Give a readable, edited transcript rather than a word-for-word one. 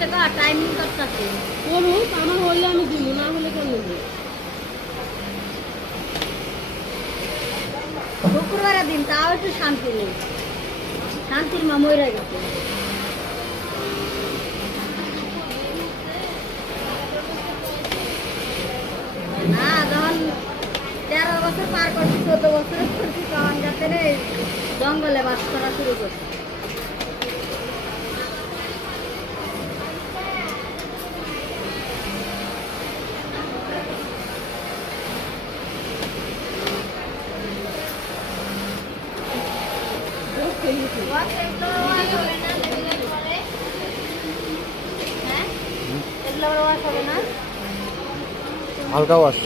টাকা টাইমিং করতেছে করুক, আমার হলে আমি দিব, না হলে কেন দেবো? শুক্রবারের দিন তাও একটু শান্তি নেই, শান্তির মা মরে গেছে। না যখন 13 বছর পার করছি, 14 বছর করছি, তখন যাতে জঙ্গলে বাস করা শুরু করছি। হালকা ওয়াশ।